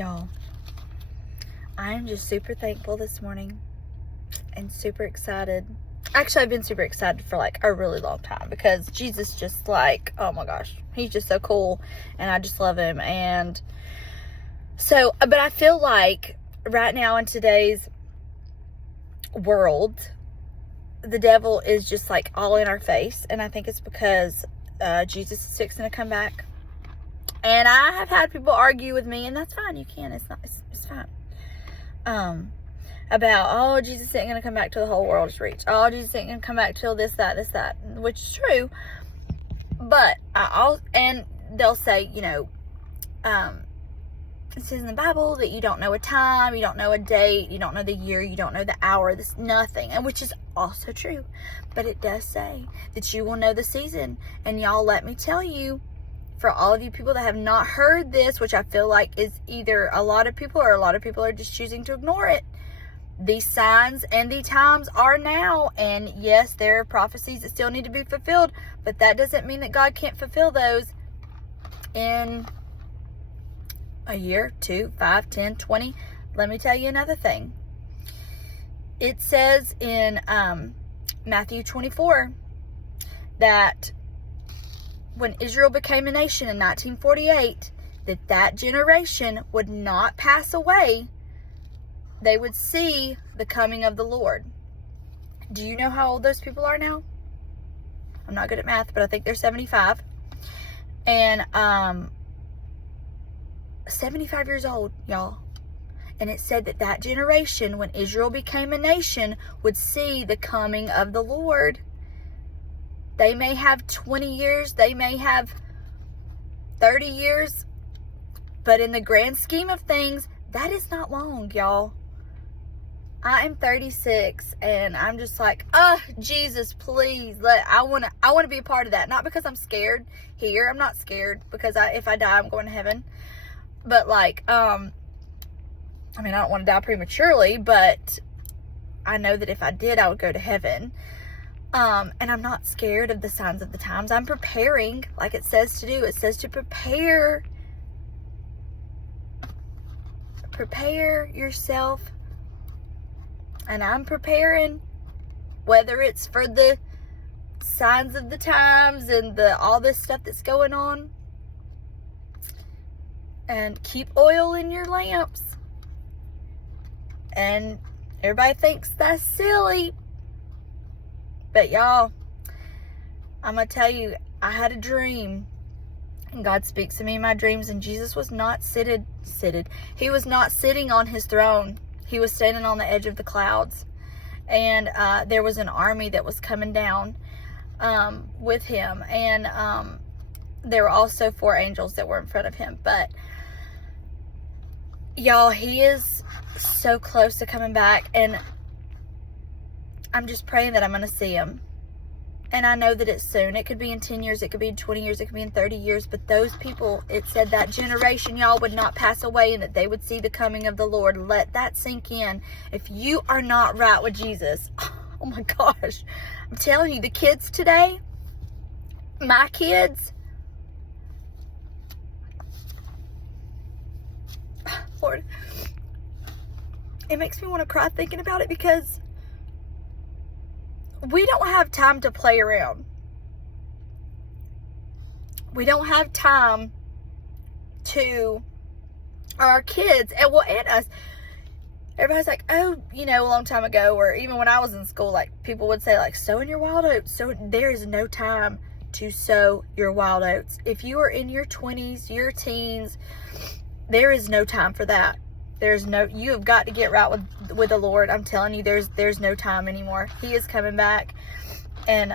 Y'all, I am just super thankful this morning and super excited. Actually, I've been super excited for like a really long time because Jesus just like, oh my gosh, he's just so cool and I just love him. And so, but I feel like right now in today's world, the devil is just like all in our face. And I think it's because Jesus is fixing to come back. And I have had people argue with me, and that's fine. You can. It's fine. About, oh, Jesus ain't going to come back till the whole world is reached. Oh, Jesus ain't going to come back till this, that, which is true. But and they'll say, it says in the Bible that you don't know a time, you don't know a date, you don't know the year, you don't know the hour, this nothing, and which is also true. But it does say that you will know the season. And y'all, let me tell you, for all of you people that have not heard this, which I feel like is either a lot of people or a lot of people are just choosing to ignore it, these signs and the times are now. And yes, there are prophecies that still need to be fulfilled, but that doesn't mean that God can't fulfill those in a year, 2, 5, 10, 20. Let me tell you another thing. It says in Matthew 24 that when Israel became a nation in 1948, that generation would not pass away. They would see the coming of the Lord. Do you know how old those people are now? I'm not good at math, but I think they're 75. And 75 years old, y'all. And it said that generation, when Israel became a nation, would see the coming of the Lord. They may have 20 years, they may have 30 years, but in the grand scheme of things, that is not long, y'all. I am 36, and I'm just like, Jesus, please, I want to be a part of that. Not because I'm scared here. I'm not scared because if I die, I'm going to heaven. But like, I don't want to die prematurely, but I know that if I did, I would go to heaven. And I'm not scared of the signs of the times. I'm preparing, like it says to do. It says to prepare yourself. And I'm preparing, whether it's for the signs of the times and all this stuff that's going on. And keep oil in your lamps. And everybody thinks that's silly. But y'all, I'm going to tell you, I had a dream. And God speaks to me in my dreams. And Jesus was not seated. He was not sitting on his throne. He was standing on the edge of the clouds. And there was an army that was coming down with him. And there were also 4 angels that were in front of him. But y'all, he is so close to coming back. And I'm just praying that I'm going to see him. And I know that it's soon. It could be in 10 years. It could be in 20 years. It could be in 30 years. But those people, it said that generation, y'all, would not pass away and that they would see the coming of the Lord. Let that sink in. If you are not right with Jesus, oh my gosh. I'm telling you, the kids today, my kids, Lord, it makes me want to cry thinking about it because we don't have time to play around. We don't have time to our kids and us. Everybody's like, a long time ago, or even when I was in school, like people would say, like, sow in your wild oats. So there is no time to sow your wild oats. If you are in your 20s, your teens, there is no time for that. You have got to get right with the Lord. I'm telling you, there's no time anymore. He is coming back. And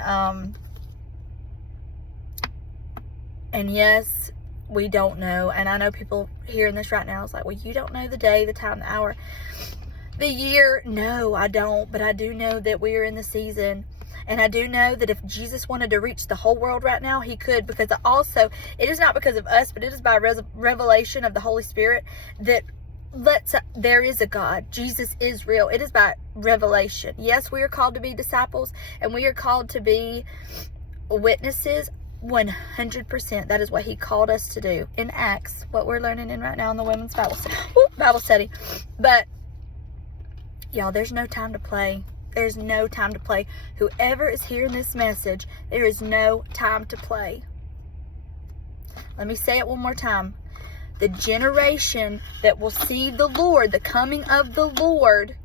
yes, we don't know. And I know people hearing this right now is like, well, you don't know the day, the time, the hour, the year. No, I don't. But I do know that we are in the season. And I do know that if Jesus wanted to reach the whole world right now, he could. Because also, it is not because of us, but it is by revelation of the Holy Spirit that there is a God. Jesus is real. It is by revelation. Yes, we are called to be disciples and we are called to be witnesses, 100%. That is what he called us to do in Acts, what we're learning in right now in the women's Bible study. But y'all, there's no time to play. There's no time to play. Whoever is hearing this message, there is no time to play. Let me say it one more time. The generation that will see the Lord, the coming of the Lord,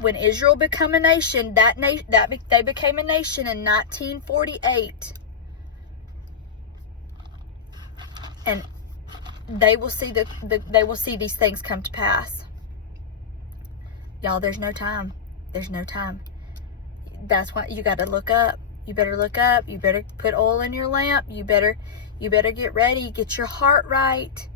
when Israel became a nation, they became a nation in 1948, and they will see they will see these things come to pass. Y'all, there's no time. There's no time. That's why you got to look up. You better look up. You better put oil in your lamp. You better get ready. Get your heart right.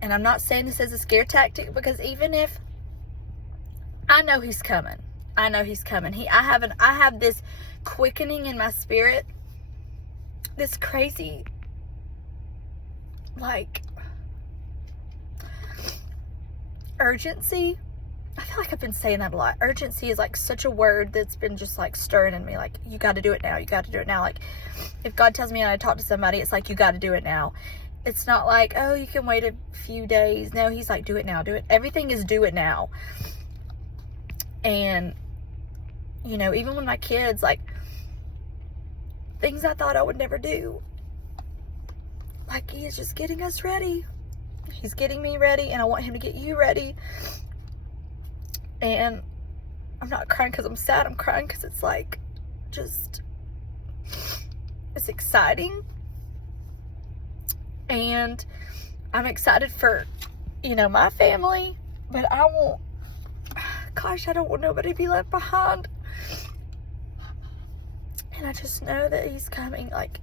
And I'm not saying this as a scare tactic, because even if I know he's coming, I know he's coming. I have this quickening in my spirit, this crazy, like, urgency. I feel like I've been saying that a lot. Urgency is like such a word that's been just like stirring in me. Like, you got to do it now. You got to do it now. Like, if God tells me I talk to somebody, it's like, you got to do it now. It's not like, oh, you can wait a few days. No, he's like, do it now. Do it. Everything is do it now. And, you know, even when my kids, like, things I thought I would never do. Like, he is just getting us ready. He's getting me ready, and I want him to get you ready. And I'm not crying because I'm sad. I'm crying because it's like, just, it's exciting. And I'm excited for, you know, my family. But I don't want nobody to be left behind. And I just know that he's coming. Like,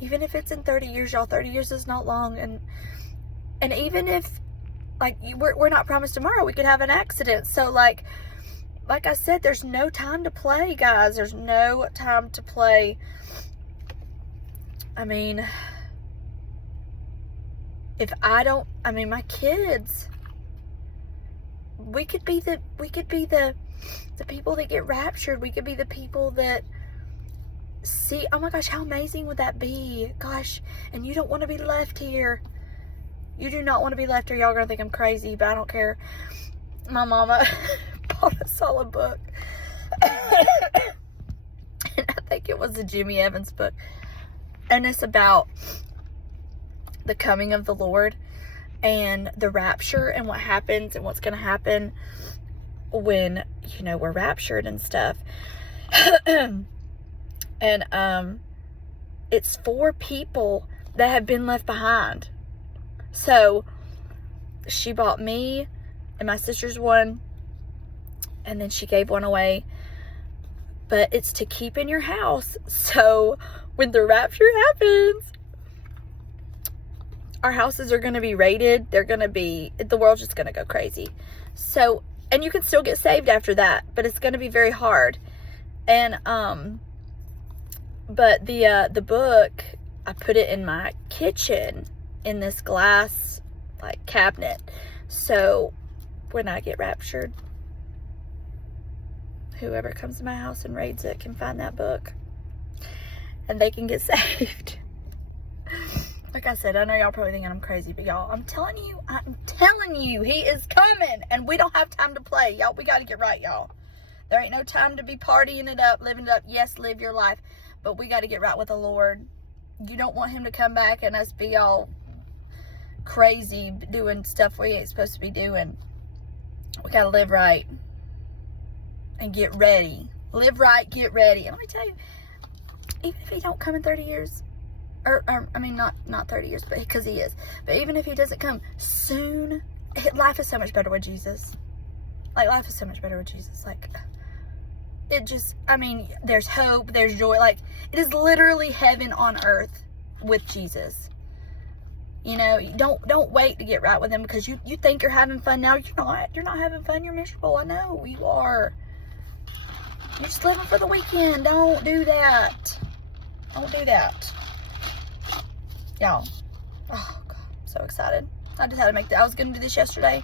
even if it's in 30 years, y'all, 30 years is not long. And even if, like, we're not promised tomorrow, we could have an accident. So, like I said, there's no time to play, guys. There's no time to play. I mean, my kids, we could be the people that get raptured. We could be the people that see, oh my gosh, how amazing would that be? Gosh, and you don't want to be left here. You do not want to be left here. Y'all are going to think I'm crazy, but I don't care. My mama bought us all a book. And I think it was a Jimmy Evans book. And it's about the coming of the Lord and the rapture and what happens and what's going to happen when, you know, we're raptured and stuff. And it's for people that have been left behind. So she bought me and my sister's one, and then she gave one away. But it's to keep in your house. So when the rapture happens, our houses are going to be raided. The world's just going to go crazy. So, and you can still get saved after that, but it's going to be very hard. And, but the book, I put it in my kitchen in this glass, like, cabinet. So when I get raptured, whoever comes to my house and raids it can find that book. And they can get saved. Like I said, I know y'all probably thinking I'm crazy, but y'all, I'm telling you, he is coming. And we don't have time to play. Y'all, we got to get right, y'all. There ain't no time to be partying it up, living it up. Yes, live your life. But we got to get right with the Lord. You don't want him to come back and us be all crazy doing stuff we ain't supposed to be doing. We got to live right. And get ready. Live right, get ready. And let me tell you, even if he don't come in 30 years, or I mean, not 30 years, but because he is. But even if he doesn't come soon, life is so much better with Jesus. Like, life is so much better with Jesus. Like, it just, I mean, there's hope, there's joy. Like, it is literally heaven on earth with Jesus. You know, don't wait to get right with him because you think you're having fun now. You're not having fun. You're miserable. I know you are. You're just living for the weekend. Don't do that. Don't do that. Y'all. Oh, God. I'm so excited. I just had to make that. I was going to do this yesterday.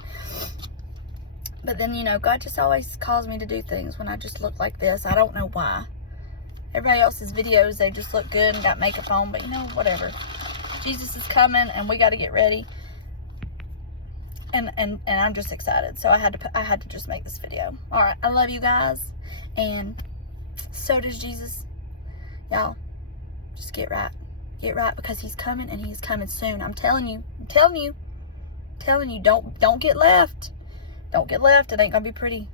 But then, you know, God just always calls me to do things when I just look like this. I don't know why. Everybody else's videos, they just look good and got makeup on. But, you know, whatever. Jesus is coming, and we got to get ready. And I'm just excited. So I had to just make this video. All right. I love you guys. And so does Jesus. Y'all, just get right. Get right, because he's coming, and he's coming soon. I'm telling you. Don't get left. Don't get left. It ain't gonna be pretty.